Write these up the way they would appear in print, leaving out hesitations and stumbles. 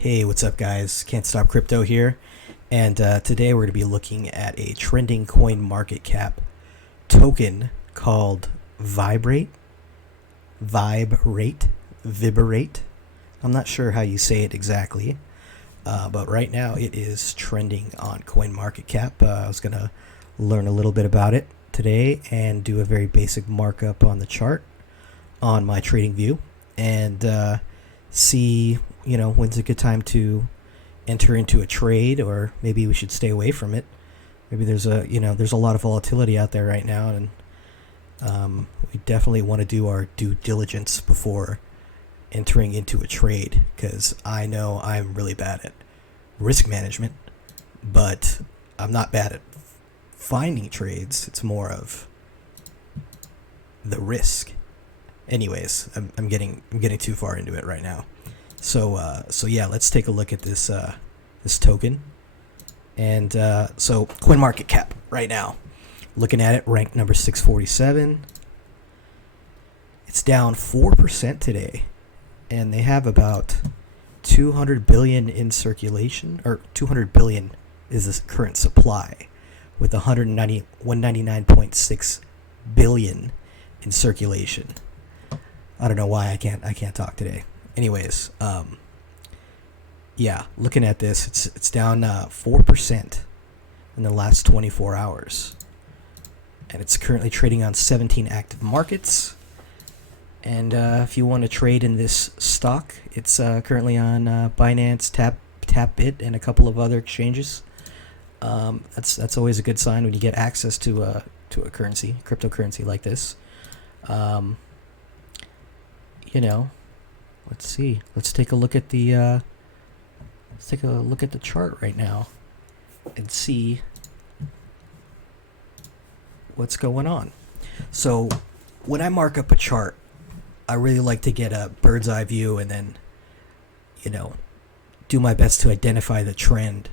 Hey, what's up, guys? Can't Stop Crypto here. And today we're going to be looking at a trending coin market cap token called Viberate. Viberate. I'm not sure how you say it exactly, but right now it is trending on CoinMarketCap. I was going to learn a little bit about it today and do a very basic markup on the chart on my trading view and see, when's a good time to enter into a trade, or maybe we should stay away from it. Maybe there's a lot of volatility out there right now, and we definitely want to do our due diligence before entering into a trade, because I know I'm really bad at risk management, but I'm not bad at finding trades. It's more of the risk. Anyways, I'm getting too far into it right now. So yeah, let's take a look at this token. And so CoinMarketCap right now, looking at it, ranked number 647. It's down 4% today, and they have about 200 billion in circulation, or 200 billion is the current supply, with 199.6 billion in circulation. I don't know why I can't talk today. Anyways, yeah, looking at this, it's down 4% in the last 24 hours, and it's currently trading on 17 active markets. And if you want to trade in this stock, it's currently on Binance, Tapbit, and a couple of other exchanges. That's always a good sign when you get access to a cryptocurrency like this. Let's see. Let's take a look at the chart right now and see what's going on. So when I mark up a chart, I really like to get a bird's eye view and then, do my best to identify the trend.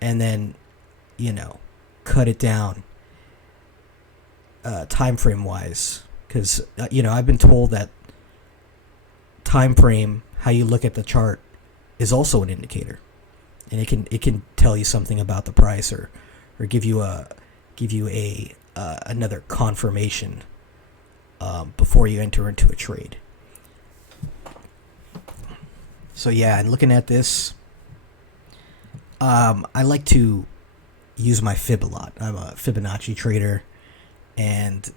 And then, cut it down time frame wise. Because, I've been told that time frame, how you look at the chart, is also an indicator, and it can tell you something about the price, or give you another confirmation before you enter into a trade. So yeah, and looking at this, I like to use my fib a lot. I'm a Fibonacci trader, and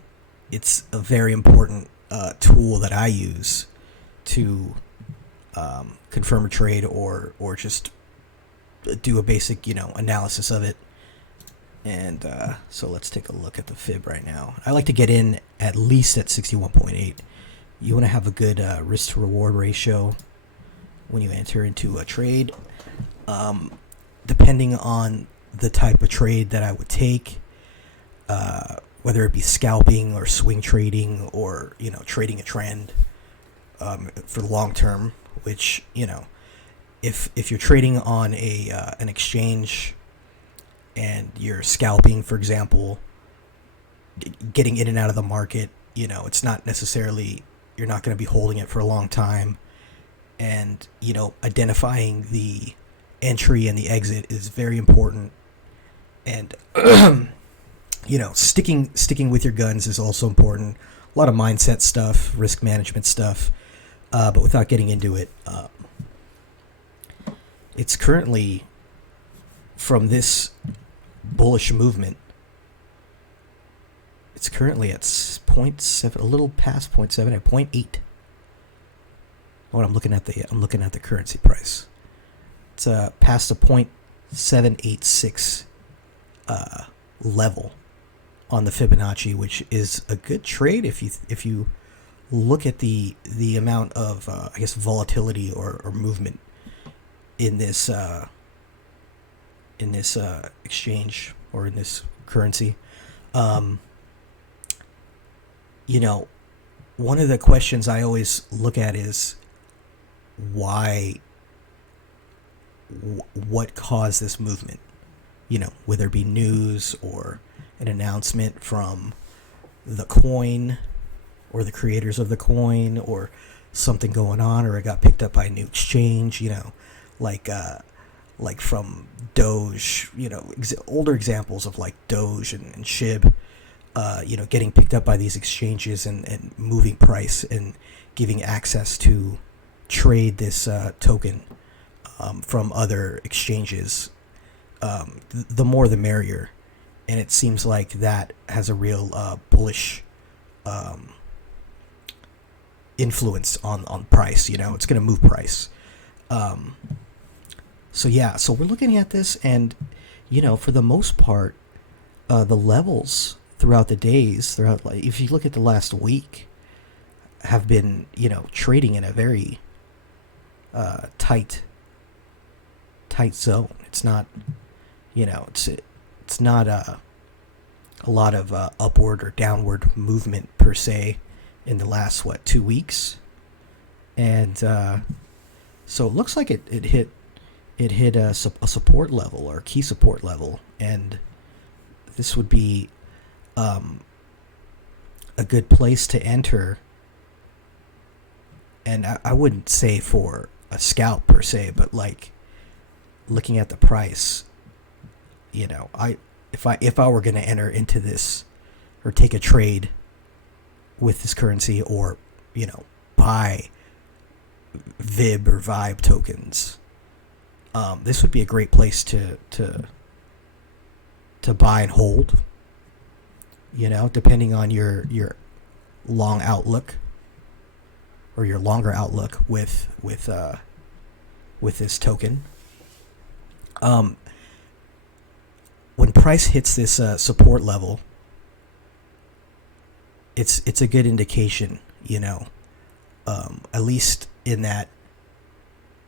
it's a very important tool that I use to confirm a trade or just do a basic analysis of it. And so let's take a look at the fib right now. I like to get in at least at 61.8. You want to have a good risk to reward ratio when you enter into a trade. Depending on the type of trade that I would take, whether it be scalping or swing trading, or trading a trend for the long term, which if you're trading on an exchange and you're scalping, for example, getting in and out of the market, it's not necessarily, you're not going to be holding it for a long time, and identifying the entry and the exit is very important. And sticking with your guns is also important. A lot of mindset stuff, risk management stuff, but without getting into it, it's currently, from this bullish movement, it's currently at 0.7, a little past 0.7, at 0.8. I'm looking at the currency price. It's past a 0.786 level on the Fibonacci, which is a good trade if you look at the amount of volatility or movement in this exchange, or in this currency. One of the questions I always look at is what caused this movement, whether it be news or an announcement from the coin or the creators of the coin, or something going on, or it got picked up by a new exchange, like from Doge, older examples of like Doge and SHIB, getting picked up by these exchanges and moving price and giving access to trade this token from other exchanges. The more the merrier. And it seems like that has a real bullish influence on price. It's going to move price. So we're looking at this, and for the most part, the levels throughout the days, if you look at the last week, have been trading in a very tight zone. It's not it's not a lot of upward or downward movement per se in the last 2 weeks, and so it looks like it hit a support level or key support level, and this would be a good place to enter. And I wouldn't say for a scalp per se, but like looking at the price, if I were going to enter into this or take a trade with this currency, or buy Vib or Vibe tokens, this would be a great place to buy and hold, depending on your long outlook or your longer outlook with this token. When price hits this support level, it's a good indication, at least in that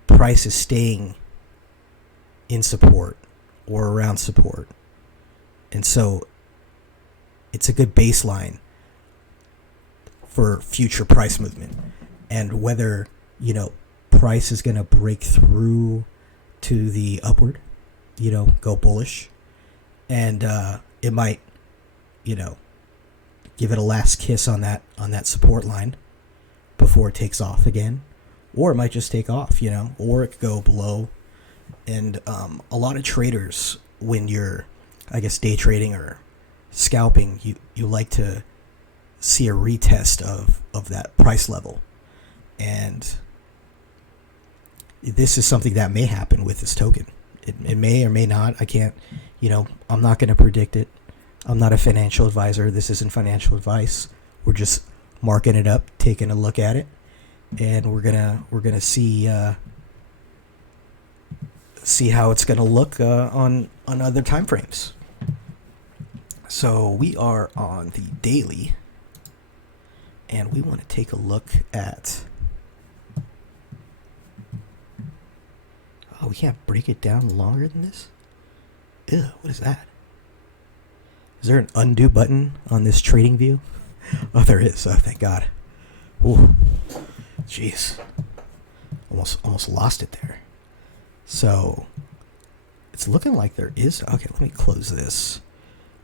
price is staying in support or around support. And so it's a good baseline for future price movement. And whether, price is going to break through to the upward, go bullish. And it might, give it a last kiss on that support line before it takes off again. Or it might just take off, or it could go below. And a lot of traders, when you're, I guess, day trading or scalping, you like to see a retest of that price level. And this is something that may happen with this token. It may or may not. I can't, I'm not going to predict it. I'm not a financial advisor. This isn't financial advice. We're just marking it up, taking a look at it, and we're gonna see how it's gonna look on other time frames. So we are on the daily, and we want to take a look at. Oh, we can't break it down longer than this? Ew, what is that? Is there an undo button on this trading view? Oh, there is. Oh, thank God. Ooh, jeez. Almost lost it there. So, it's looking like there is. Okay, let me close this.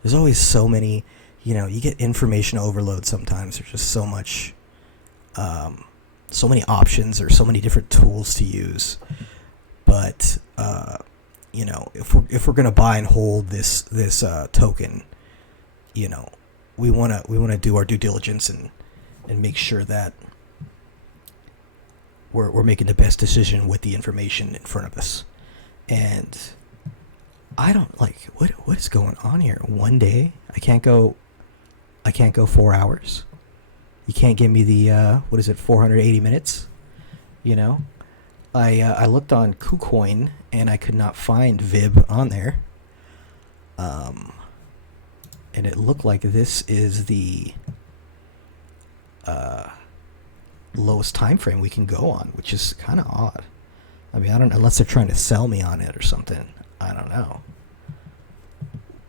There's always so many, you get information overload sometimes. There's just so much, so many options or so many different tools to use. But, if we're gonna buy and hold this token, we wanna do our due diligence and make sure that we're making the best decision with the information in front of us. And I don't like what is going on here. One day I can't go 4 hours. You can't give me the 480 minutes. I looked on KuCoin and I could not find Vib on there. And it looked like this is the lowest time frame we can go on, which is kind of odd. I mean, I don't, unless they're trying to sell me on it or something. I don't know.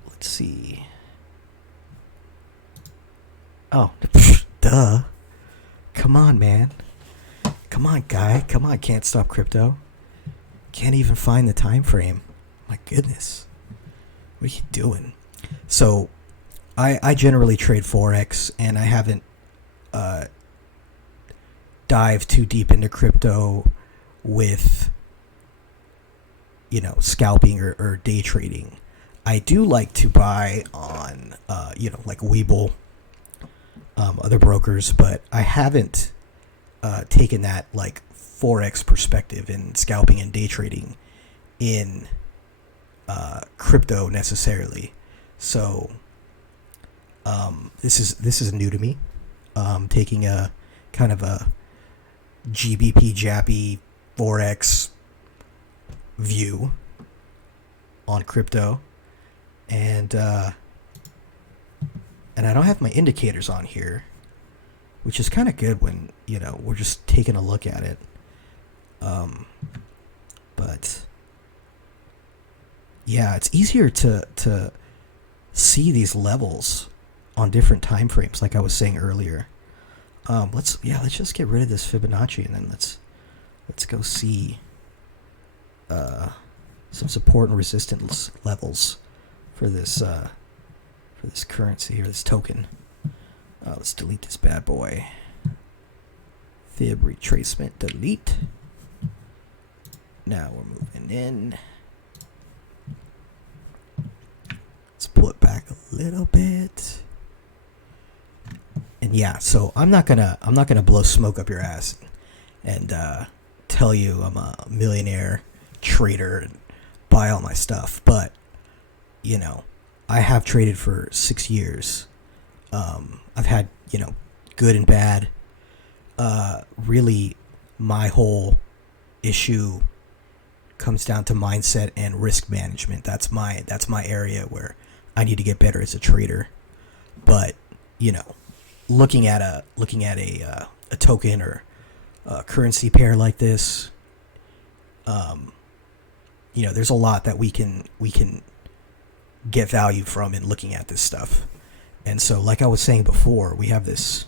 Let's see. Oh, duh. Come on, man. Come on, guy. Come on, Can't Stop Crypto. Can't even find the time frame. My goodness. What are you doing? So, I generally trade Forex, and I haven't dive too deep into crypto with, scalping or day trading. I do like to buy on, like Webull, other brokers, but I haven't taken that like Forex perspective in scalping and day trading in crypto necessarily. So this is new to me. Taking a kind of a GBP Jappy Forex view on crypto, and I don't have my indicators on here, which is kind of good when we're just taking a look at it. But yeah, it's easier to see these levels on different time frames, like I was saying earlier. Let's just get rid of this Fibonacci, and then let's go see some support and resistance levels for this currency here, this token. Let's delete this bad boy. Fib retracement, delete. Now we're moving in. Let's pull it back a little bit. And yeah, so I'm not gonna blow smoke up your ass and tell you I'm a millionaire trader and buy all my stuff, but I have traded for 6 years. I've had good and bad. Really, my whole issue comes down to mindset and risk management. That's my area where I need to get better as a trader. But looking at a token or a currency pair like this, there's a lot that we can get value from in looking at this stuff. And so, like I was saying before, we have this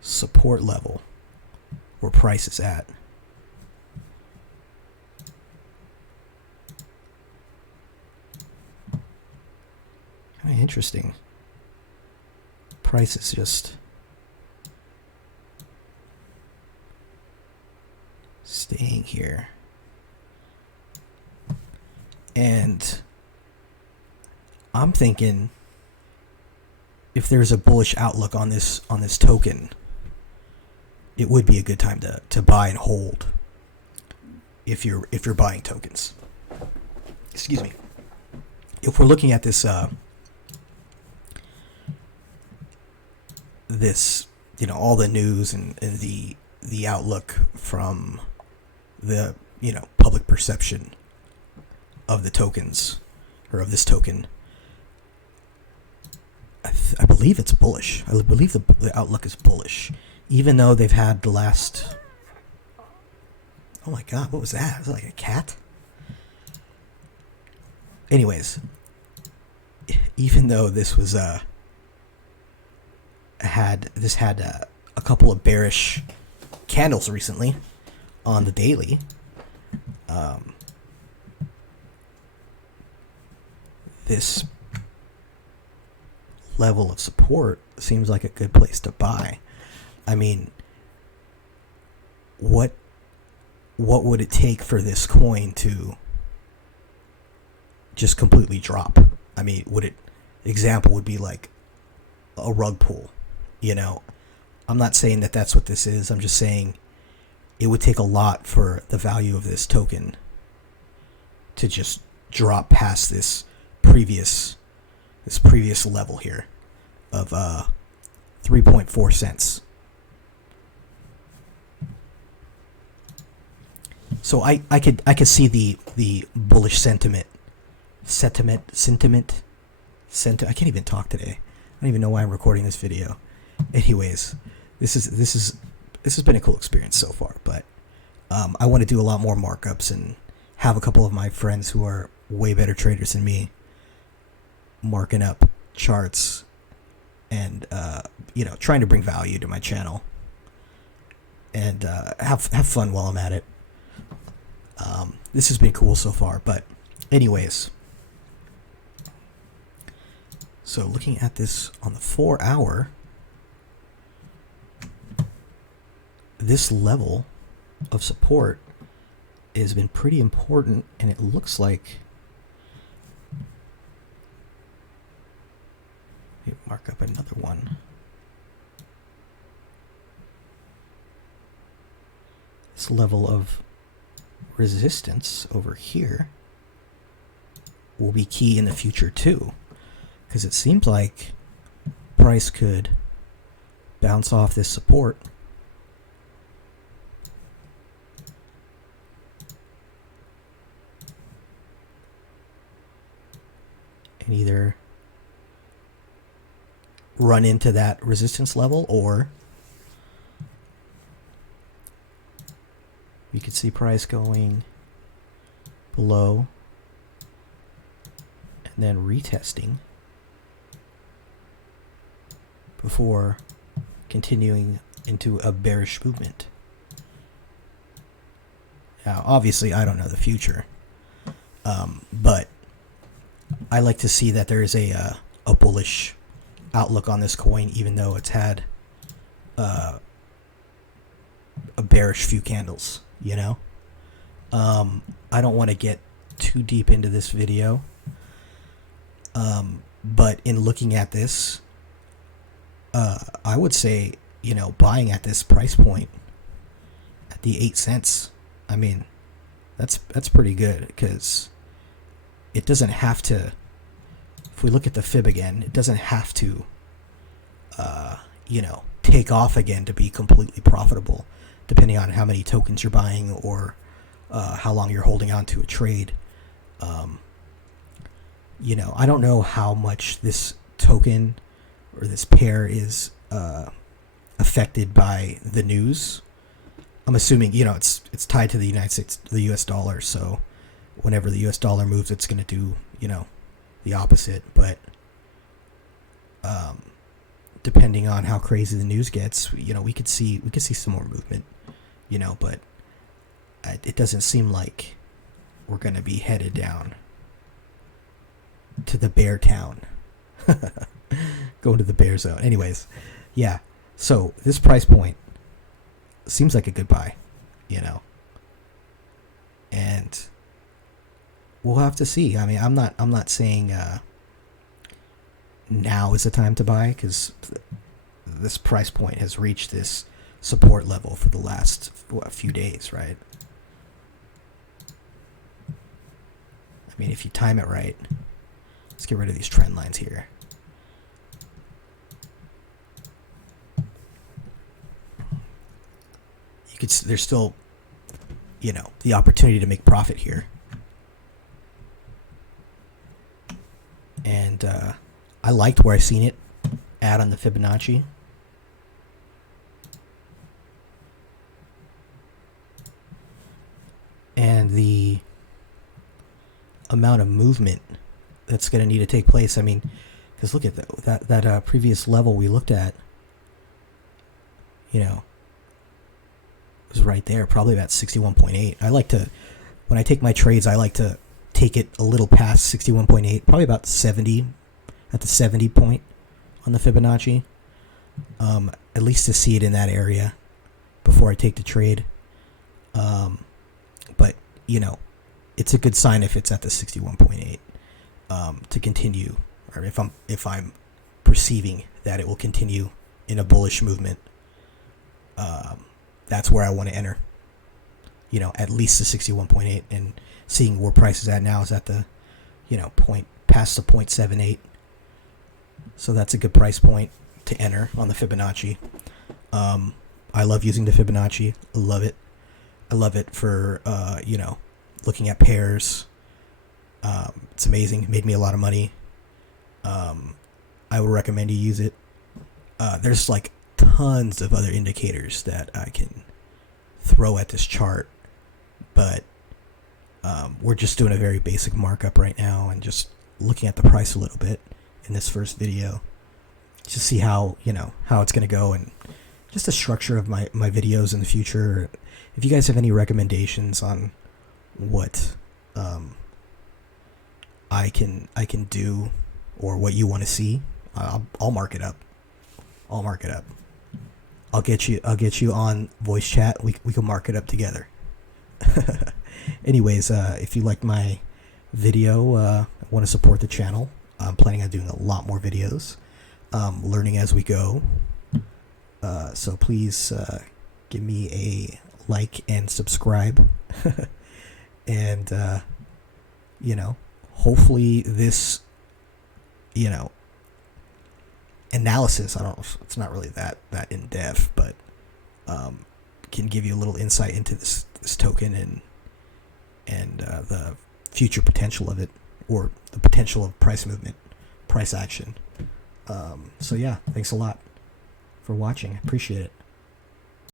support level where price is at. Kind of interesting. Price is just staying here. And I'm thinking if there's a bullish outlook on this token, it would be a good time to buy and hold if you're buying tokens. Excuse me. If we're looking at this all the news and the outlook from the public perception of the tokens, or of this token, I believe it's bullish. I believe the outlook is bullish, even though they've had the last. Oh my God, what was that? Was it like a cat? Anyways, even though this was had a couple of bearish candles recently on the daily, this level of support seems like a good place to buy. I mean, what would it take for this coin to just completely drop? I mean, example would be like a rug pull, I'm not saying that that's what this is. I'm just saying it would take a lot for the value of this token to just drop past this previous level here of 3.4 cents. So I could see the bullish sentiment. I can't even talk today. I don't even know why I'm recording this video. Anyways, this has been a cool experience so far, but I want to do a lot more markups and have a couple of my friends who are way better traders than me marking up charts and trying to bring value to my channel and have fun while I'm at it. This has been cool so far, but anyways, so looking at this on the 4 hour, this level of support has been pretty important, and it looks like mark up another one. This level of resistance over here will be key in the future too, because it seems like price could bounce off this support and either run into that resistance level, or you could see price going below and then retesting before continuing into a bearish movement. Now, obviously, I don't know the future, but I like to see that there is a bullish outlook on this coin, even though it's had a bearish few candles, you know. I don't want to get too deep into this video, but in looking at this, I would say, you know, buying at this price point at the 8 cents, I mean, that's pretty good, because it doesn't have to, if we look at the fib again, it doesn't have to, you know, take off again to be completely profitable, depending on how many tokens you're buying or how long you're holding on to a trade. You know, I don't know how much this token or this pair is affected by the news. I'm assuming, you know, it's tied to the United States, the U.S. dollar, so whenever the U.S. dollar moves, it's going to do, you know, the opposite. But depending on how crazy the news gets, you know, we could see some more movement, you know, but it doesn't seem like we're going to be headed down to the bear town. Going to the bear zone. Anyways, yeah. So this price point seems like a good buy, you know. And we'll have to see. I mean, I'm not saying now is the time to buy, because this price point has reached this support level for the last few days, right? I mean, if you time it right, let's get rid of these trend lines here. You could, there's still, you know, the opportunity to make profit here. And I liked where I seen it add on the Fibonacci. And the amount of movement that's going to need to take place. I mean, because look at that previous level we looked at, you know, was right there, probably about 61.8. I like to, when I take my trades, I like to take it a little past 61.8, probably about 70, at the 70 point on the Fibonacci, at least to see it in that area before I take the trade. But, you know, it's a good sign if it's at the 61.8 to continue, or if I'm perceiving that it will continue in a bullish movement. That's where I want to enter, you know, at least the 61.8, and seeing where price is at now is at the, you know, point past the 0.78. So that's a good price point to enter on the Fibonacci. I love using the Fibonacci. I love it. I love it for, you know, looking at pairs. It's amazing. It made me a lot of money. I would recommend you use it. There's like tons of other indicators that I can throw at this chart, but we're just doing a very basic markup right now and just looking at the price a little bit in this first video to see how, you know, how it's going to go, and just the structure of my videos in the future. If you guys have any recommendations on what I can do, or what you want to see, I'll mark it up. I'll I'll get you on voice chat. We can mark it up together. Anyways, if you like my video, want to support the channel, I'm planning on doing a lot more videos, learning as we go. So please give me a like and subscribe. And hopefully this analysis, I don't know, it's not really that in depth, but can give you a little insight into this token and the future potential of it, or the potential of price movement, price action. So yeah, thanks a lot for watching. I appreciate it.